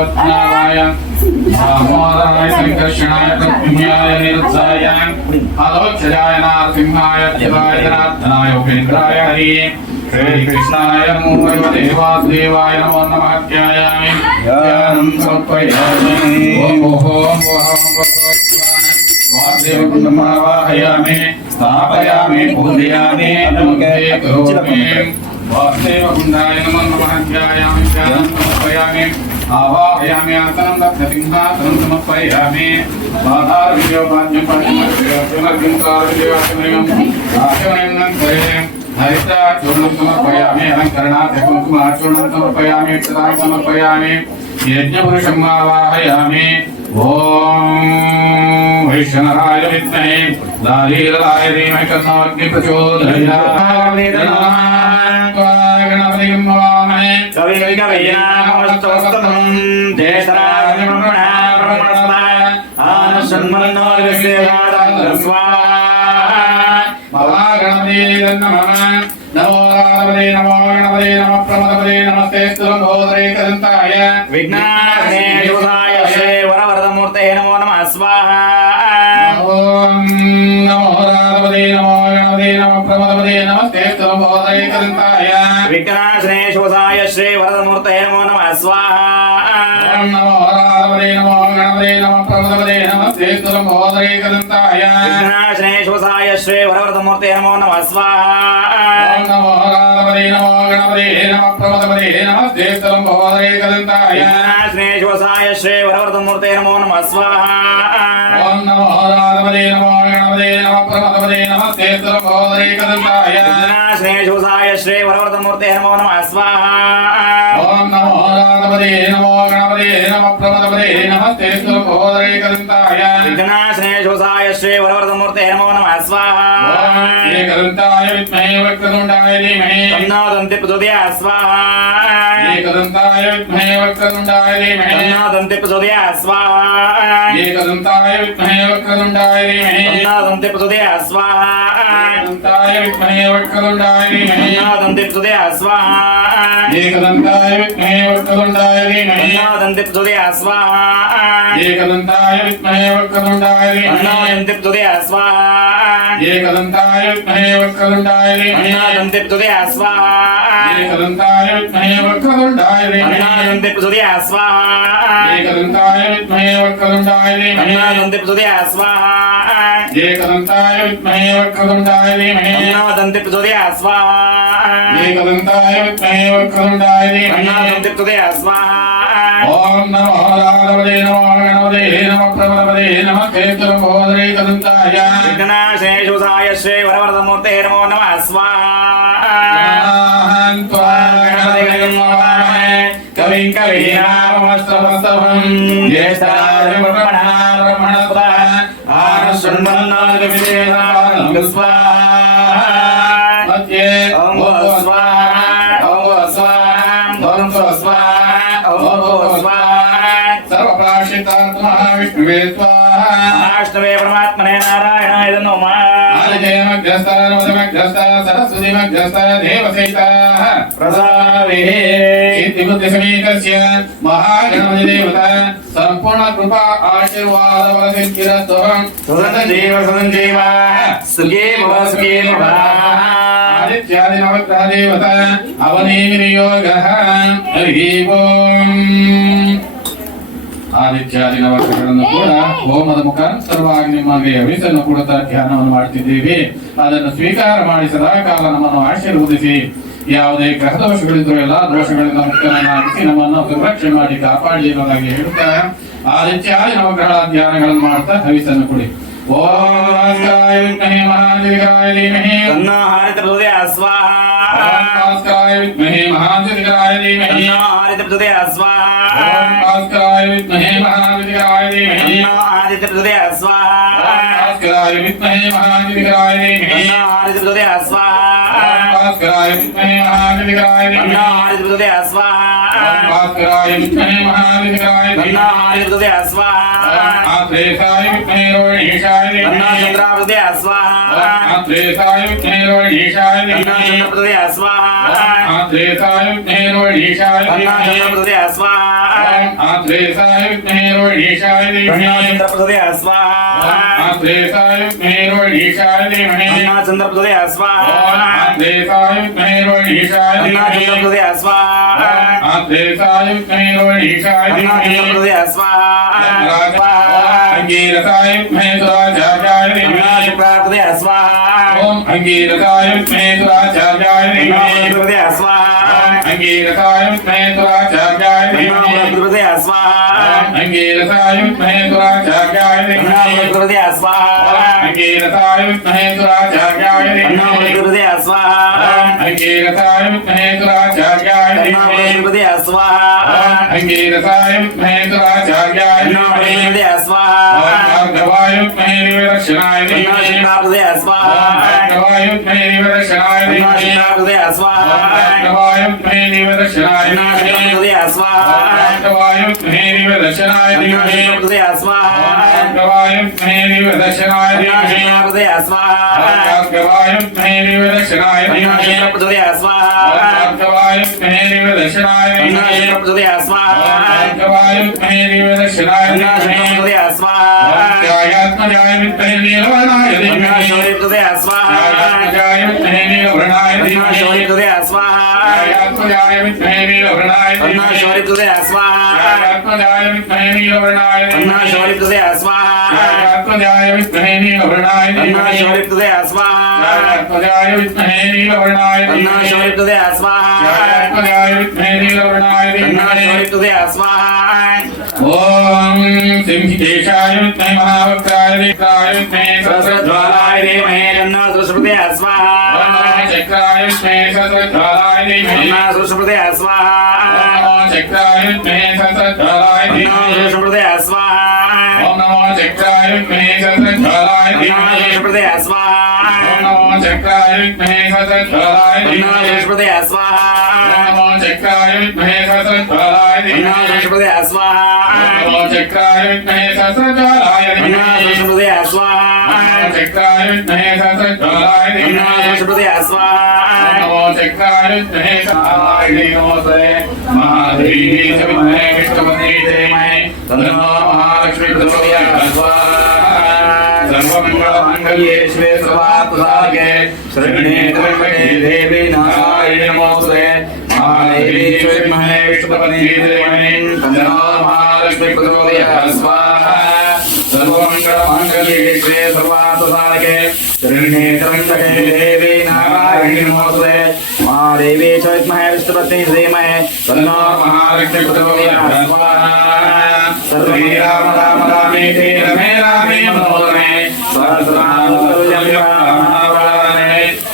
भगवत्नावाय मोदनाय संकर्षणाय पुण्याय निरुत्साय अलोच्छजाय नारसिंहाय शिवाय जनार्दनाय उपेन्द्राय हरि श्रीकृष्णाय मूर्वदेवासुदेवाय नमो नमः ध्यायामि ध्यानं समर्पयामि ओम ओम वासुदेवकुण्डमावाहयामि स्थापयामि पूजयामि अनुमते करोमि वासुदेवकुण्डाय नमो नमः ध्यायामि ध्यानं समर्पयामि आवाहयाम्यासनं दग्धसिंहासनं समर्पयामि। बाधारविजयोपान्यं पाठ्यमर्जयोर्जं कार्योर्जं आचरणं करे हरिताचूर्णं समर्पयामि अलङ्करणात् कुङ्कुमाचूर्णं समर्पयामि अक्षतां समर्पयामि, यज्ञपुरुषं आवाहयामि। ॐ वैष्णवाय विद्महे दारीलाय धीमहि तन्नो अग्निः प्रचोदयात् నమామి కవికవయ్యామస్తోస్తమం మహాగణపతి నమః నమో రామదే నమో గణపతే నమ ప్రమదపదే నమస్తే స్థులంబోదరే కదంతాయ విఘ్నాయ नमो नमः। स्वाहा। ओम नमो राधवरे नमो गणपते नमः प्रभुपते नमः श्रीस्तुलं भवदरे कृताय विघ्नाशनेश्वसाय श्री वरवरदमूर्ते नमो नमः। स्वाहा। ओम नमो राधवरे नमो गणपते नमः प्रभुपते नमः श्रीस्तुलं भवदरे कृताय विघ्नाशनेश्वसाय श्री वरवरदमूर्ते नमो नमः। स्वाहा। ओम नमो राधवरे नमो गणपते नमः प्रभुपते नमः श्रीस्तुलं भवदरे कृताय विघ्नाशनेश्वसाय श्री वरवरदमूर्ते नमो नमः। स्वाहा। నమ శ్రీ వరవరదమూర్తి నమో నమ. స్వాహ. ఏకదంతాయ విద్మహే వక్రతుండాయ ధీమహి తన్నోదంతి ప్రచోదయ స్వాహ. ఏకదంతాయ విద్మహే వక్రతుండాయ ధీమహి తన్నోదంతి ప్రచోదయ స్వాహ. విద్మహే వక్రతుండాయ ధీమహి ప్రచోదయ విద్మహే వక్రతుండాయ ధీమహి ప్రచోదయ విద్మహే వక్రతుండాయ ధీమహి ప్రచోదయ విద్మహే వక్రతుండాయ ధీమహి ప్రచోదయ స్వాహ ఏకదంతాయ విద్మహే వక్రతుండాయ తన్నోదంతి ప్రచోదయ స్వాహ ఏకదంతాయ విద్మహే వక్రతుండాయ తన్నోదంతి ప్రచోదయ స్వాహ ఏకదంతాయ విద్మహే వక్రతుండాయ తన్నోదంతి ప్రచోదయ స్వాహ ఏకదంతాయ విద్మహే వక్రతుండాయ స్వాహ విద్మహే ధీమహి తన్నోదంతి ప్రచోదయ స్వాహ ఓం నమో రాఘవదే నమో గణపదే నమ ప్రమదపదే నమ కేతులంబోదరే కదంతాయ విఘ్నాశేషుసాయ శ్రీ వరవరదమూర్తే నమో నమ. స్వాహ. కవిం కవీనామస్తమస్తమం. జ్యేష్ఠరాజ బ్రహ్మణస్పద. మధ్యే विष्णुवे स्वाहाष्टवे परमात्मने नारायणाय नमः। आदिदेवग्रस्तर वदमग्रस्तर सरस्वतीमग्रस्तर देवसेताः प्रसावे सिद्धिबुद्धिसमेतस्य महागणपतिदेवता सम्पूर्णकृपा आशीर्वादवरसिद्धिरस्तु सुरतदेव सुरञ्जीवाः सुखे आदित्यादिनवग्रहदेवता अवनीविनियोगः। हरिः ओम्। ಆದಿತ್ಯಾದಿನ ವಸ್ತುಗಳನ್ನು ಕೂಡ ಹೋಮದ ಮುಖಾಂತರವಾಗಿ ನಿಮಗೆ ಅವಿತನ್ನು ಕೊಡುತ್ತಾ ಧ್ಯಾನವನ್ನು ಮಾಡ್ತಿದ್ದೇವೆ ಅದನ್ನು ಸ್ವೀಕಾರ ಮಾಡಿ ಸದಾ ಕಾಲ ನಮ್ಮನ್ನು ಆಶೀರ್ವದಿಸಿ. ಯಾವುದೇ ಗ್ರಹ ದೋಷಗಳಿದ್ರು ಎಲ್ಲ ದೋಷಗಳಿಂದ ಮುಕ್ತನಾಗಿಸಿ ನಮ್ಮನ್ನು ಸುರಕ್ಷೆ ಮಾಡಿ ಕಾಪಾಡಿ ಅನ್ನೋದಾಗಿ ಹೇಳುತ್ತಾ ಆದಿತ್ಯಾದಿ ನವಗ್ರಹ ಧ್ಯಾನಗಳನ್ನು ಮಾಡುತ್ತಾ ಹವಿಸನ್ನು ಕೊಡಿ ಓಂಕಾಯ ವಿಮಹೇ ಹೃದಯ ಸ್ವಾಹ. ಓಂಕಾಯ ವಿಮಹೇ विद्महे महाविद्राय देमहि नमो आदित्यहृदय स्वाहा भास्कराय विद्महे महाविद्राय देमहि नमो आदित्यहृदय स्वाहा भास्कराय विद्महे महाविद्राय देमहि नमो आदित्यहृदय स्वाहा भास्कराय विद्महे महाविद्राय देमहि नमो आदित्यहृदय स्वाहा आत्रेसाय विद्महे रोहिणीशाय देमहि नमो चंद्रावृदय स्वाहा आत्रेसाय विद्महे रोहिणीशाय देमहि नमो चंद्रप्रदय स्वाहा आत्रेसाय विद्महे रोहिणीशाय देमहि नमो चंद्रप्रदय स्वाहा आत्रेसाय చంద్రప్రదయ స్వాహ ఆత్రేసాయ చంద్రప్రదయ స్వాహ చంద్రప్రదయ స్వాహ. స్వాహ స్వాహ స్వాహ. ఓం అంగీరసాయ విద్మహే సురాచార్యాయ తన్నో ధీమహి చంద్రప్రదయ స్వాహ. అంగీరసాయ విద్మహే स्वाहा अंगीरसाय विद्महे दुराचार्याय धीमहि हृदय स्वाहा अंगीरसाय विद्महे दुराचार्याय धीमहि हृदय स्वाहा भार्गवाय विद्महे विरक्षणाय धीमहि हृदय स्वाहा भार्गवाय विद्महे विरक्षणाय धीमहि हृदय स्वाहा भार्गवाय विद्महे विरक्षणाय धीमहि हृदय स्वाहा भार्गवाय विद्महे विरक्षणाय धीमहि हृदय स्वाहा भार्गवाय विद्महे विरक्षणाय धीमहि हृदय स्वाहा भार्गवाय विद्महे विरक्षणाय స్వాహ భార్గవాయ విద్మహే వివరక్షణాయ తన్నో ధీమహి శుక్రాప్రదయ స్వాహ భార్గవాయ విద్మహే अन्नाशौरिकृते अस्वाहाय अन्नाशौरिकृते अस्वाहाय अन्नाशौरिकृते अस्वाहाय अन्नाशौरिकृते अस्वाहाय अन्नाशौरिकृते अस्वाहाय స్వాహ స్వాహ స్వాహ స్వాహ స్వాహ స్వాహ స్వాహ స్వాహ స్వాహ స్వాహ స్వాహ ఓం సింహికేశాయ విద్మహే మహావక్రాయ విక్రాయ విద్మహే సహస్రజ్వాలాయ ధీమహి. తన్నో సుషుప్రదయ స్వాహ చక్రాయ విద్మహే సహస్రజ్వాలాయ ధీమహి. తన్నో సుషుప్రదయ స్వాహ చక్రాయ విద్మహే సహస్రజ్వాలాయ తన్నో ధీమహి సుషుప్రదయ స్వాహ ఓం నమో చక్రాయ విద్మహే సహస్రజ్వాలాయ ధీమహి. ఓం స్వాహ తన్నో సుషుప్రదయ స్వాహ ఓం నమో చక్రాయ విద్మహే సహస్రజ్వాలాయ తన్నో ధీమహి సుషుప్రదయ नमो। चक्राय विद्महे सहस्रज्वालाय धीमहि स्वाहा नमो। चक्राय नमो। चक्राय विद्महे सहस्रज्वालाय महालक्ष्मी प्रचोदयात् स्वाहा। सर्वमङ्गलमाङ्गल्ये शिवे सर्वार्थसाधके शरण्ये त्र्यम्बके महादेवी महालक्ष्मी नारायणी नमोस्तुते महादेवी च विद्महे विष्णुपत्नी श्रीमहे तन्नो महालक्ष्मी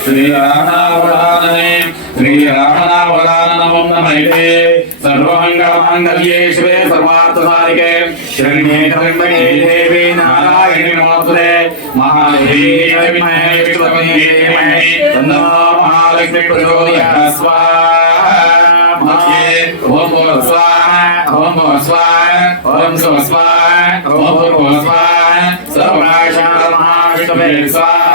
श्री रामावरानने श्री रामनावरान नमः नमैते सर्वमङ्गलमाङ्गल्ये शिवे सर्वार्थसारिके शरण्ये त्र्यम्बके देवी नारायणि नमोस्तुते महादेवी च विद्महे विष्णुपत्नी धीमहि तन्नो महालक्ष्मी प्रचोदयात् स्वाहा मध्ये ओम भूर्भुवः स्वाहा ओम भुवः स्वाहा ओम सुवः स्वाहा ओम भूर्भुवः स्वाहा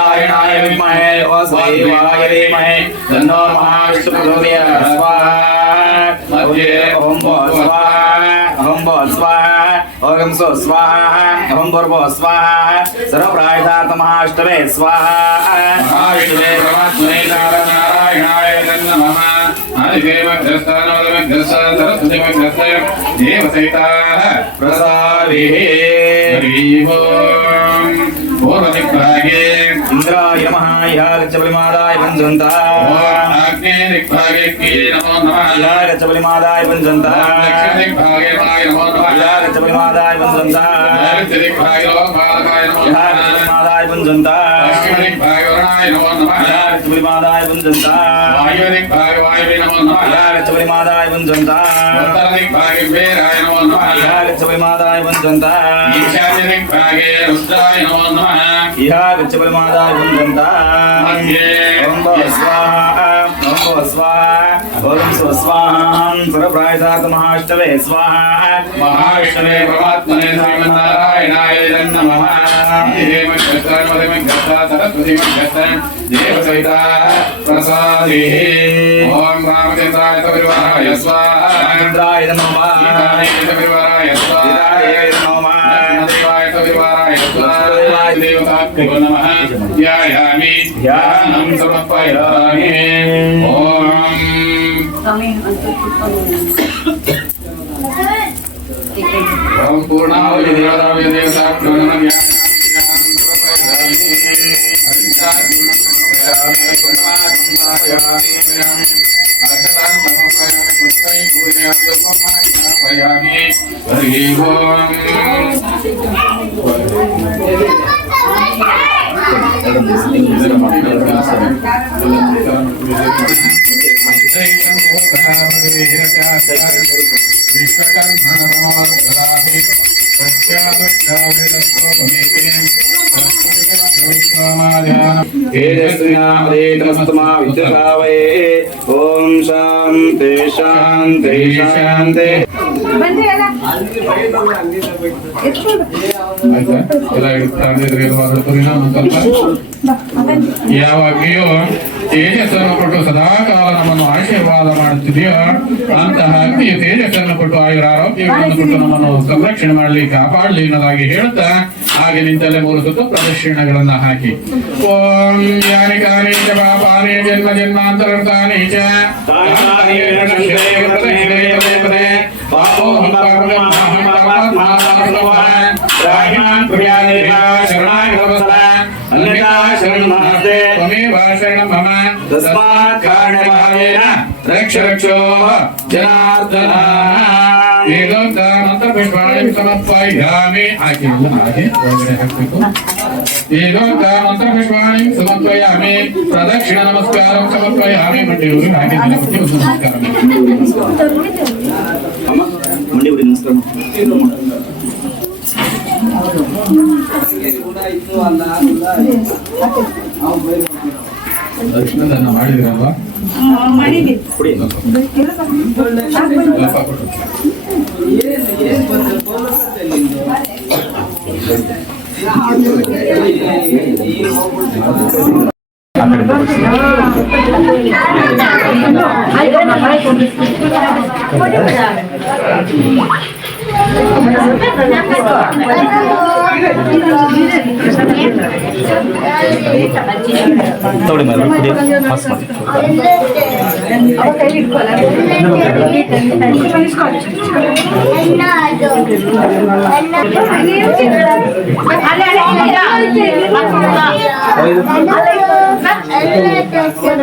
रुद्राय विद्महे वासुदेवाय धीमहि तन्नो महाविष्णुप्रचोदयात् स्वाहा ओम स्वाहा ओम स्वाहा ओम सो स्वाहा ओम स्वाहा सर्वप्रायदात महाष्टवे स्वाहा परमात्मने नारायणाय नमः आदिवेमग्रस्तानवदमग्रस्तान्तरस्पतिमग्रस्तयम् देवसहिताः प्रसादिः हरिः पूर्वदिग्भागे इन्द्राय नमः यागच्छ बलिमादाय पञ्चन्ता अग्नेदिग्भागे क्रिये नमो नमः यागच्छ बलिमादाय पञ्चन्ता दक्षिणदिग्भागे पाय नमो नमः यागच्छ बलिमादाय पञ्चन्ता नैऋत्यदिग्भागे लोकालकाय नमो नमः यागच्छ बलिमादाय Yeah, the Chibamada, I wouldn't die. Yeah, the Chibamada, I wouldn't die. Yeah, the Chibamada, I wouldn't die. Yeah, the Chibamada, I wouldn't die. Yeah, the Chibamada, I wouldn't die. Yeah, वायुदिक्भागे वायुवे नमो नमः यः गच्छबलिमादाय पञ्चन्ता उत्तरदिक्भागे कुबेराय नमो नमः यः गच्छबलिमादाय पञ्चन्ता ईशान्यदिक्भागे रुद्राय नमो नमः यः गच्छबलिमादाय पञ्चन्ता मध्ये ओम भव स्वाहा ओम भव स्वाहा ओम स्व स्वाहा सर्वप्रायतार्थ महाष्टवे स्वाहा महाविष्णवे परमात्मने श्रीमन्नारायणाय नमः देवमग्रस्ता सरस्वतीमग्रस्ता देवसहिता प्रसादिः ॐ रामचन्द्राय परिवाराय स्वाहा इंद्राय नमः सीताय परिवाराय स्वाहा Kami, kami, ya ya kami, ya kami, kami, ya kami, kami, kami, kami, kami, kami, ya kami, kami, kami, ya ya kami, kami, ya kami, kami, kami, kami, ya kami, kami, kami, kami, ya kami, kami, kami, kami, ya kami, kami, kami, kami, ya kami, kami, ఓం శాంతి శాంతి శాంతి ఇలా ಇಡ್ತಾನೆ ಇದ್ರೆ ಮಾಡ್ತಾರೆ ನಮ್ಮ ಸ್ವಲ್ಪ ಯಾವಾಗಿಯೂ ತೇಜಸ್ಸನ್ನು ಕೊಟ್ಟು ಸದಾಕಾಲ ನಮ್ಮನ್ನು ಆಶೀರ್ವಾದ ಮಾಡುತ್ತಿದೆಯೋ ಅಂತಹ ಅಗ್ನಿಯು ತೇಜಸ್ಸನ್ನು ಕೊಟ್ಟು ಆಯುರ ಆರೋಗ್ಯಗಳನ್ನು ಕೊಟ್ಟು ನಮ್ಮನ್ನು ಸಂರಕ್ಷಣೆ ಮಾಡಲಿ ಕಾಪಾಡಲಿ ಅನ್ನೋದಾಗಿ ಹೇಳುತ್ತಾ ಹಾಗೆ ನಿಂತಲೇ ಮೂರು ಸುತ್ತು ಪ್ರದಕ್ಷಿಣೆಗಳನ್ನ ಹಾಕಿ ಓಂ ಯಾನಿ ಕಾನಿ ಚ ಪಾಪಾನಿ ಜನ್ಮ ಜನ್ಮಾಂತರಾನಿ ಚ ಪಾಪಂ ಪಾಪಾತ್ಮಾ ರಾಹಿಮಾನ್ ಶರಣಾಯ शरणमास्ते त्वमेव शरणं मम रक्ष रक्षोः जनार्दनाः। ఏదం దానంత పుష్పాణి సమర్పయామి ఏదో దానంత పుష్పాణి సమర్పయామి ప్రదక్షిణ నమస్కారం సమర్పయామి మండి ఊరు నమస్కారం మండి నమస్కారం ಇತ್ತು ಅಲ್ಲ ಅಲ್ಲ ನಾವು ಬೈಬೇಕು ಲಕ್ಷ್ಮಣನ ಮಾಡಿದ್ರಲ್ಲ ಮಾಡಿದ್ವಿ. ತಗೊಳ್ಳಿ ಮೇಲೆ ಕುಡಿ ಪಾಸ್ ಮಾಡಿ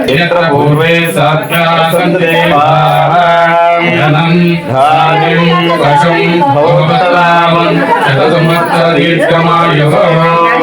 यत्र पूर्वे साक्षासन्ते धनं धान्यं पशुं भोगतलामं शतसंवत्सरदीर्घमायुः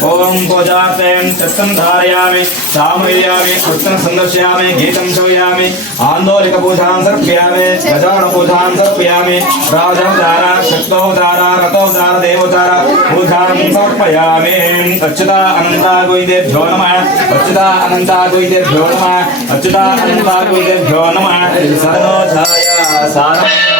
ओम गोजातेन सत्यम धारयामि सामयामि कृष्ण संदर्शयामि गीतम श्रवयामि आंदोलिक पूजान सर्पयामि गजान पूजान सर्पयामि राजम धारा शक्तो धारा रतो धार देवतारा पूजान सर्पयामि अच्युता अनंता गोविंदेभ्यो नमः अच्युता अनंता गोविंदेभ्यो नमः अच्युता अनंता गोविंदेभ्यो नमः। सरनो छाया सारम।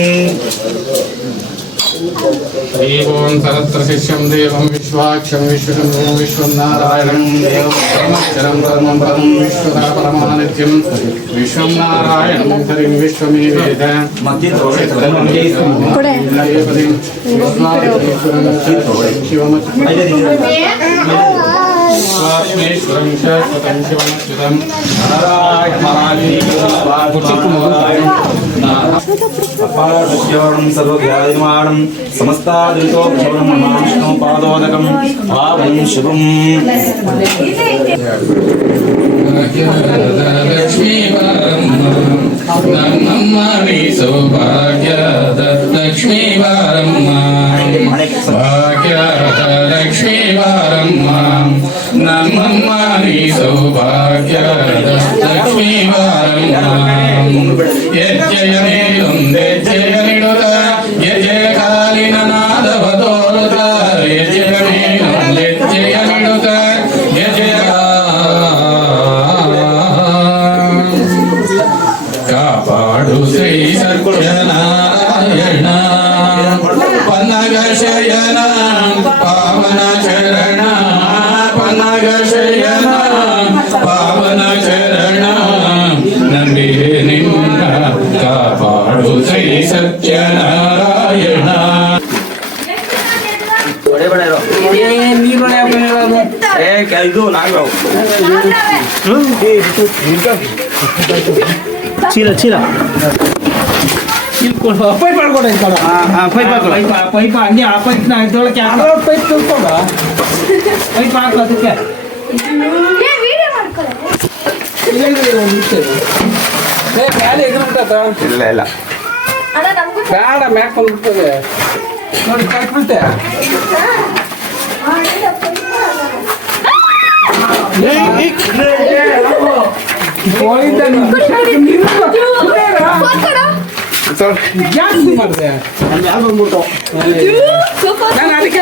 श्रीगों सरत्रशिष्यं देवं विश्वाक्षं विश्वशम्भुं विश्वनारायणं देवं कर्मं परं विश्वदा परमानित्यं विश्वं नारायणं हरिं विश्वमेवेद शिवमत्ति పదం శాశ్వతం శివమచ్యుతం సమస్తాదితో క్షౌరం பாதோதகம் பாவம் சுபம் சௌபாகியத லக்ஷ்மி வாரம்மா பாக்யத லக்ஷ்மி வாரம்மா நம்மம்மாரி சௌபாகியத லக்ஷ்மி வாரம்மா எச்சயமேலும் தே शयना पावन चरणा पनग शयना पावन चरणा नमे निम्न कापाडु श्री सत्यनारायण बड़े बड़े रो ये नी बड़े अपने रो ए कह दो ना रो चीला चीला ಇಲ್ಲಿ ಪೈಪ್ ಮಾಡ್ಕೊಡ ಪೈಪ್ ಪೈಪ್ ಹಂಗೆ ಆ ಪೈಪ್ ನಾ ಇದ್ರೊಳಗೆ ಪೈಪ್ ತಿಳ್ಕೊಂಡ ಪೈಪ್ ಹಾಕು ಅದಕ್ಕೆ ಏ ಗಾಳಿ ಎಗ್ಬಿಟ್ಟದ ಇಲ್ಲ ಇಲ್ಲ ಬೇಡ ಮ್ಯಾಕ್ ಬಂದ್ಬಿಡ್ತದೆ ನೋಡಿ ಕಟ್ಬಿಟ್ಟೆ ಹೋಳಿದ್ದ ಯಾಕೆ ಮಾಡಿದೆ? ಮ್ಯಾಲ ಬಂದ್ಬಿಟ್ಟು ನಾನು ಅದಕ್ಕೆ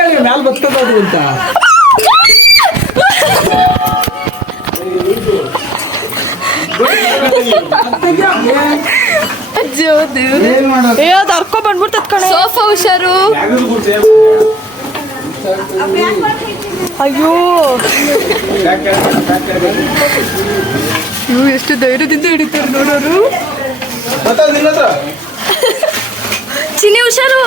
ಅರ್ಕೊ ಬಂದ್ಬಿಟ್ಟು ತತ್ಕೊಳ್ಳಿ ಸೋಫಾ ಹುಷಾರು. ಅಯ್ಯೋ. ಇವು ಎಷ್ಟು ಧೈರ್ಯದಿಂದ ಹಿಡಿತಾರೆ ನೋಡೋರು. உஷாரு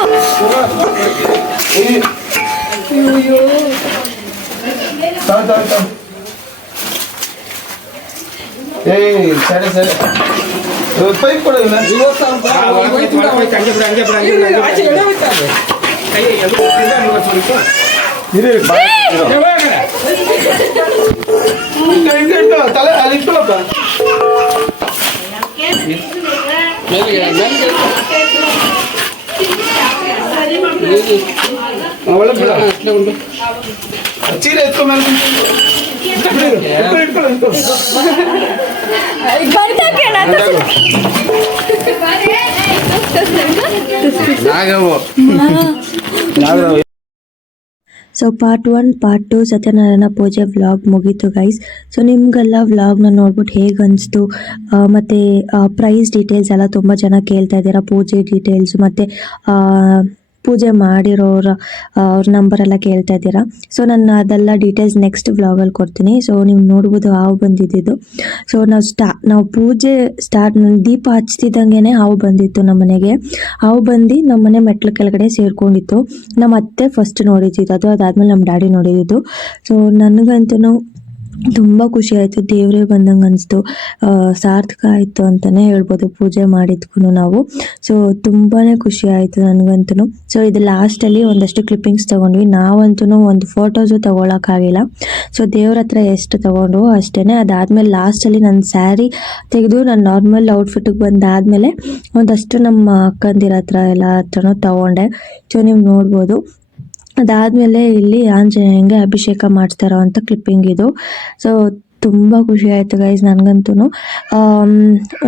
ஏய் சரி சரி போய் போடுங்க இரு தலை அழிப்பா so part one part two Satyanarayana ಪೂಜೆ ವ್ಲಾಗ್ ಮುಗೀತು ಗೈಸ್ ಸೊ ನಿಮಗೆಲ್ಲ ವ್ಲಾಗ್ನ ನೋಡ್ಬಿಟ್ಟು ಹೇಗೆ ಅನಿಸ್ತು ಮತ್ತು ಪ್ರೈಸ್ ಡೀಟೇಲ್ಸ್ ಎಲ್ಲ ತುಂಬ ಜನ ಕೇಳ್ತಾ ಇದ್ದೀರಾ, ಪೂಜೆ ಡೀಟೇಲ್ಸ್ ಮತ್ತು ಪೂಜೆ ಮಾಡಿರೋರ ಅವ್ರ ನಂಬರೆಲ್ಲ ಕೇಳ್ತಾ ಇದ್ದೀರಾ? ಸೊ ನಾನು ಅದೆಲ್ಲ ಡೀಟೇಲ್ಸ್ ನೆಕ್ಸ್ಟ್ ವ್ಲಾಗಲ್ಲಿ ಕೊಡ್ತೀನಿ. ಸೊ ನೀವು ನೋಡ್ಬೋದು ಹಾವು ಬಂದಿದ್ದು ಸೊ ನಾವು ಸ್ಟಾ ನಾವು ಪೂಜೆ ಸ್ಟಾರ್ಟ್ ದೀಪ ಹಚ್ತಿದ್ದಂಗೆ ಹಾವು ಬಂದಿತ್ತು ನಮ್ಮ ಮನೆಗೆ. ಹಾವು ಬಂದು ನಮ್ಮ ಮನೆ ಮೆಟ್ಲು ಕೆಳಗಡೆ ಸೇರ್ಕೊಂಡಿತ್ತು. ನಮ್ಮ ಅತ್ತೆ ಫಸ್ಟ್ ನೋಡಿದ್ದು ಅದು ಅದಾದ್ಮೇಲೆ ನಮ್ಮ ಡ್ಯಾಡಿ ನೋಡಿದ್ದು. ಸೊ ನನಗಂತೂ ತುಂಬ ಖುಷಿ ಆಯಿತು. ದೇವರೇ ಬಂದಂಗೆ ಅನಿಸ್ತು. ಸಾರ್ಥಕ ಆಯಿತು ಅಂತಲೇ ಹೇಳ್ಬೋದು. ಪೂಜೆ ಮಾಡಿದ್ಗೂ ನಾವು. ಸೊ ತುಂಬಾ ಖುಷಿ ಆಯಿತು ನನಗಂತೂ ಸೊ ಇದು ಲಾಸ್ಟಲ್ಲಿ ಒಂದಷ್ಟು ಕ್ಲಿಪ್ಪಿಂಗ್ಸ್ ತೊಗೊಂಡ್ವಿ. ನಾವಂತೂ ಒಂದು ಫೋಟೋಸು ತೊಗೊಳಕ್ಕಾಗಿಲ್ಲ. ಸೊ ದೇವ್ರ ಹತ್ರ ಎಷ್ಟು ತೊಗೊಂಡು ಅಷ್ಟೇ ಅದಾದಮೇಲೆ ಲಾಸ್ಟಲ್ಲಿ ನನ್ನ ಸ್ಯಾರಿ ತೆಗೆದು ನಾನು ನಾರ್ಮಲ್ ಔಟ್ಫಿಟ್ಟಿಗೆ ಬಂದಾದಮೇಲೆ ಒಂದಷ್ಟು ನಮ್ಮ ಅಕ್ಕಂದಿರ ಹತ್ರ ಎಲ್ಲ ಹತ್ರನೂ ತೊಗೊಂಡೆ. ಸೊ ನೀವು ನೋಡ್ಬೋದು. ಅದಾದಮೇಲೆ ಇಲ್ಲಿ ಆಂಜನೇಯಂಗೆ ಅಭಿಷೇಕ ಮಾಡ್ತಾರೋ ಅಂತ ಕ್ಲಿಪ್ಪಿಂಗ್ ಇದು. ಸೊ ತುಂಬ ಖುಷಿ ಆಯಿತು ಗೈಸ್ ನನಗಂತೂ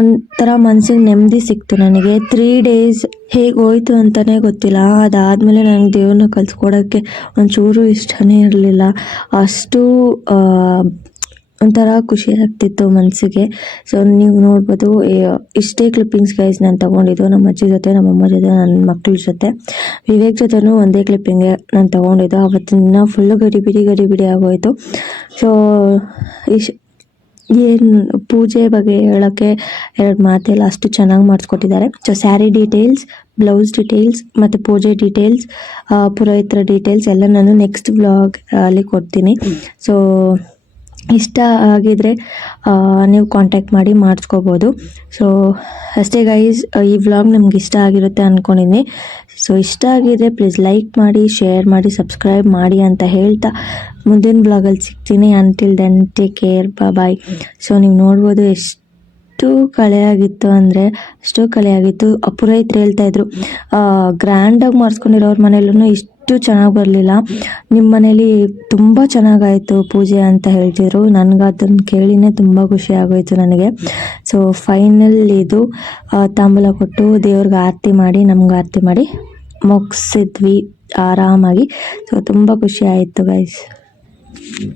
ಒಂಥರ ಮನಸ್ಸಿಗೆ ನೆಮ್ಮದಿ ಸಿಕ್ತು ನನಗೆ. ತ್ರೀ ಡೇಸ್ ಹೇಗೆ ಹೋಯ್ತು ಅಂತಲೇ ಗೊತ್ತಿಲ್ಲ. ಅದಾದಮೇಲೆ ನನಗೆ ದೇವ್ರನ್ನ ಕಲ್ಸ್ಕೊಡೋಕ್ಕೆ ಒಂಚೂರು ಇಷ್ಟನೇ ಇರಲಿಲ್ಲ. ಅಷ್ಟು ಒಂಥರ ಖುಷಿ ಆಗ್ತಿತ್ತು ಮನಸ್ಸಿಗೆ ಸೊ ನೀವು ನೋಡ್ಬೋದು ಇಷ್ಟೇ ಕ್ಲಿಪ್ಪಿಂಗ್ಸ್ ಗೈಸ್ ನಾನು ತೊಗೊಂಡಿದ್ದು ನಮ್ಮ ಅಜ್ಜಿ ಜೊತೆ, ನಮ್ಮ ಅಮ್ಮ ಜೊತೆ, ನನ್ನ ಮಕ್ಕಳ ಜೊತೆ. ವಿವೇಕ್ ಜೊತೆನೂ ಒಂದೇ ಕ್ಲಿಪ್ಪಿಂಗ್ ನಾನು ತೊಗೊಂಡಿದ್ದು. ಅವತ್ತಿನ ಫುಲ್ಲು ಗಡಿಬಿಡಿ ಗಡಿಬಿಡಿ ಆಗೋಯಿತು. ಸೊ ಇಶ್, ಏನು ಪೂಜೆ ಬಗ್ಗೆ ಹೇಳೋಕ್ಕೆ ಎರಡು ಮಾತಿಲ್ಲ ಅಷ್ಟು ಚೆನ್ನಾಗಿ ಮಾಡಿಸ್ಕೊಟ್ಟಿದ್ದಾರೆ. So sari details blouse details ಮತ್ತು ಪೂಜೆ ಡೀಟೇಲ್ಸ್ ಪುರೋಹಿತರ ಡೀಟೇಲ್ಸ್ ಎಲ್ಲ ನಾನು ನೆಕ್ಸ್ಟ್ ವ್ಲಾಗ್ ಅಲ್ಲಿ ಕೊಡ್ತೀನಿ. ಸೊ ಇಷ್ಟ ಆಗಿದ್ರೆ ನೀವು ಕಾಂಟ್ಯಾಕ್ಟ್ ಮಾಡಿ ಮಾಡಿಸ್ಕೋಬೋದು. ಸೊ ಅಷ್ಟೇ ಗೈಸ್ ಈ ವ್ಲಾಗ್ ನಿಮ್ಗೆ ಇಷ್ಟ ಆಗಿರುತ್ತೆ ಅಂದ್ಕೊಂಡಿದ್ದೀನಿ ಸೊ ಇಷ್ಟ ಆಗಿದ್ರೆ ಪ್ಲೀಸ್ ಲೈಕ್ ಮಾಡಿ ಶೇರ್ ಮಾಡಿ ಸಬ್ಸ್ಕ್ರೈಬ್ ಮಾಡಿ ಅಂತ ಹೇಳ್ತಾ ಮುಂದಿನ ವ್ಲಾಗಲ್ಲಿ ಸಿಗ್ತೀನಿ. Until then take care bye so ನೀವು ನೋಡ್ಬೋದು ಎಷ್ಟು ಎಷ್ಟು ಕಳೆಯಾಗಿತ್ತು ಅಂದರೆ ಅಷ್ಟು ಕಳೆಯಾಗಿತ್ತು ಪುರೋಹಿತರು ಹೇಳ್ತಾ ಇದ್ರು. ಗ್ರ್ಯಾಂಡಾಗಿ ಮಾಡಿಸ್ಕೊಂಡಿರೋರ ಮನೆಯಲ್ಲೂ ಇಷ್ಟು ಚೆನ್ನಾಗಿ ಬರಲಿಲ್ಲ. ನಿಮ್ಮ ಮನೇಲಿ ತುಂಬ ಚೆನ್ನಾಗಾಯಿತು ಪೂಜೆ ಅಂತ ಹೇಳ್ತಿದ್ರು. ನನಗೆ ಅದನ್ನು ಕೇಳಿನೇ ತುಂಬ ಖುಷಿ ಆಗೋಯ್ತು ನನಗೆ. ಸೊ ಫೈನಲ್ ಇದು ತಾಂಬೂಲ ಕೊಟ್ಟು ದೇವ್ರಿಗೆ ಆರತಿ ಮಾಡಿ, ನಮ್ಗೆ ಆರತಿ ಮಾಡಿ ಮುಗಿಸಿದ್ವಿ ಆರಾಮಾಗಿ. ಸೊ ತುಂಬ ಖುಷಿ ಆಯಿತು ಗೈಸ್